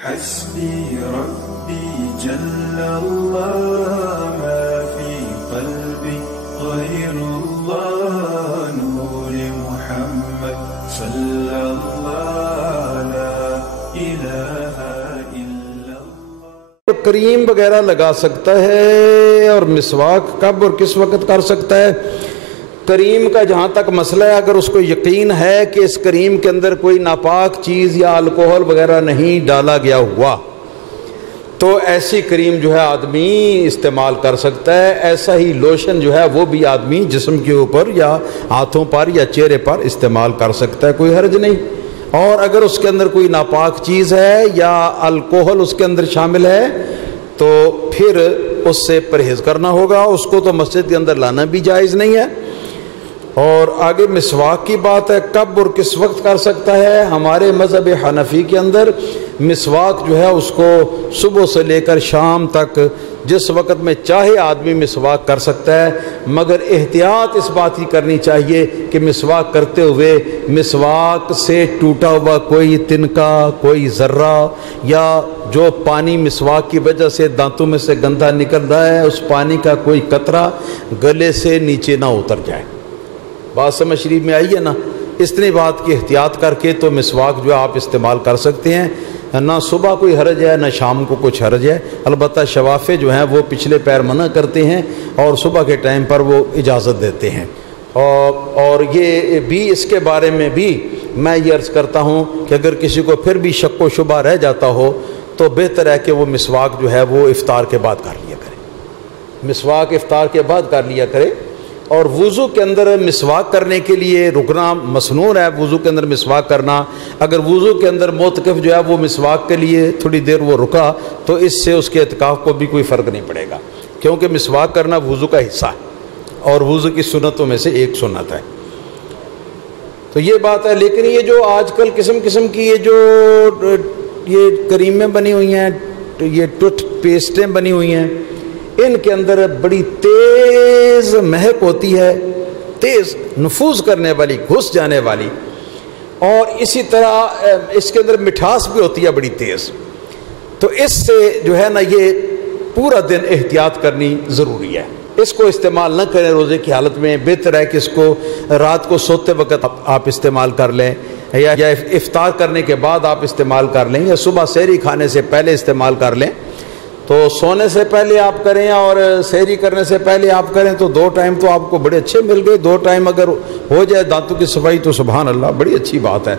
حسبي ربي جل الله ما في قلبي غير الله نور محمد صلى الله لا إله إلا الله. کریم وغیرہ لگا سکتا ہے اور مسواک کب اور کس وقت کر سکتا ہے؟ کریم کا جہاں تک مسئلہ ہے، اگر اس کو یقین ہے کہ اس کریم کے اندر کوئی ناپاک چیز یا الکوہل وغیرہ نہیں ڈالا گیا ہوا تو ایسی کریم جو ہے آدمی استعمال کر سکتا ہے. ایسا ہی لوشن جو ہے وہ بھی آدمی جسم کے اوپر یا ہاتھوں پر یا چہرے پر استعمال کر سکتا ہے، کوئی حرج نہیں. اور اگر اس کے اندر کوئی ناپاک چیز ہے یا الکوہل اس کے اندر شامل ہے تو پھر اس سے پرہیز کرنا ہوگا. اس کو تو مسجد کے اندر لانا بھی جائز نہیں ہے. اور آگے مسواک کی بات ہے، کب اور کس وقت کر سکتا ہے؟ ہمارے مذہب حنفی کے اندر مسواک جو ہے اس کو صبح سے لے کر شام تک جس وقت میں چاہے آدمی مسواک کر سکتا ہے، مگر احتیاط اس بات کی کرنی چاہیے کہ مسواک کرتے ہوئے مسواک سے ٹوٹا ہوا کوئی تنکا، کوئی ذرہ یا جو پانی مسواک کی وجہ سے دانتوں میں سے گندہ نکل رہا ہے اس پانی کا کوئی قطرہ گلے سے نیچے نہ اتر جائے. بات سمجھ شریف میں آئی ہے نا؟ اتنی بات کی احتیاط کر کے تو مسواک جو آپ استعمال کر سکتے ہیں. نہ صبح کوئی حرج ہے نہ شام کو کچھ حرج ہے. البتہ شوافے جو ہیں وہ پچھلے پیر منع کرتے ہیں اور صبح کے ٹائم پر وہ اجازت دیتے ہیں. اور یہ بھی اس کے بارے میں بھی میں یہ عرض کرتا ہوں کہ اگر کسی کو پھر بھی شک و شبہ رہ جاتا ہو تو بہتر ہے کہ وہ مسواک جو ہے وہ افطار کے بعد کر لیا کرے. مسواک افطار کے بعد کر لیا کرے. اور وضو کے اندر مسواک کرنے کے لیے رکنا مسنون ہے، وضو کے اندر مسواک کرنا. اگر وضو کے اندر معتکف جو ہے وہ مسواک کے لیے تھوڑی دیر وہ رکا تو اس سے اس کے اعتکاف کو بھی کوئی فرق نہیں پڑے گا، کیونکہ مسواک کرنا وضو کا حصہ ہے اور وضو کی سنتوں میں سے ایک سنت ہے. تو یہ بات ہے. لیکن یہ جو آج کل قسم کی یہ کریمیں بنی ہوئی ہیں، یہ ٹوتھ پیسٹیں بنی ہوئی ہیں، ان کے اندر بڑی تیز مہک ہوتی ہے، تیز نفوذ کرنے والی، گھس جانے والی، اور اسی طرح اس کے اندر مٹھاس بھی ہوتی ہے بڑی تیز. تو اس سے جو ہے نا یہ پورا دن احتیاط کرنی ضروری ہے. اس کو استعمال نہ کریں روزے کی حالت میں. بہتر ہے کہ اس کو رات کو سوتے وقت آپ استعمال کر لیں یا افطار کرنے کے بعد آپ استعمال کر لیں یا صبح سحری کھانے سے پہلے استعمال کر لیں. تو سونے سے پہلے آپ کریں اور سحری کرنے سے پہلے آپ کریں تو 2 ٹائم تو آپ کو بڑے اچھے مل گئے. 2 ٹائم اگر ہو جائے دانتوں کی صفائی تو سبحان اللہ بڑی اچھی بات ہے.